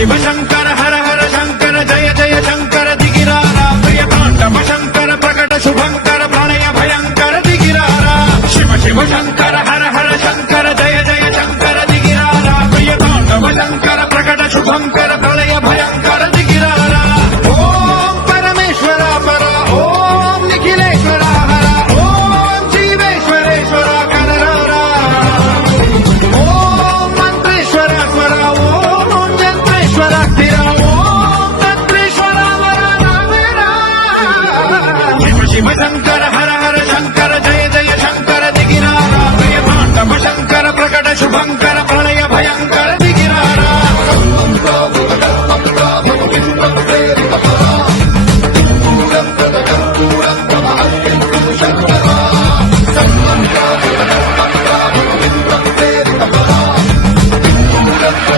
शिव शंकर हर हर शंकर जय जय शंकर दिगिरारा प्रिय तांडव शंकर प्रकट शुभंकर प्रणय भयंकर दिगिरारा शिव शिव शंकर हर हर शंकर जय जय शंकर दिगिरारा प्रिय तांडव शंकर प्रकट शुभंकर प्रणय भयंकर दिगिरारा ओम परमेश्वर पर ओम निखिलेश्वर हर ओम जीवेश्वरेश्वर कररारा ओम मंत्रेश्वर स्वर ओम यंत्रेश्वर स्थिर ओम तंत्रेश्वर शिव शिव शंकर हर हर शंकर जय जय शंकर दिगिरारा प्रिय तांडव शंकर प्रकट शुभंकर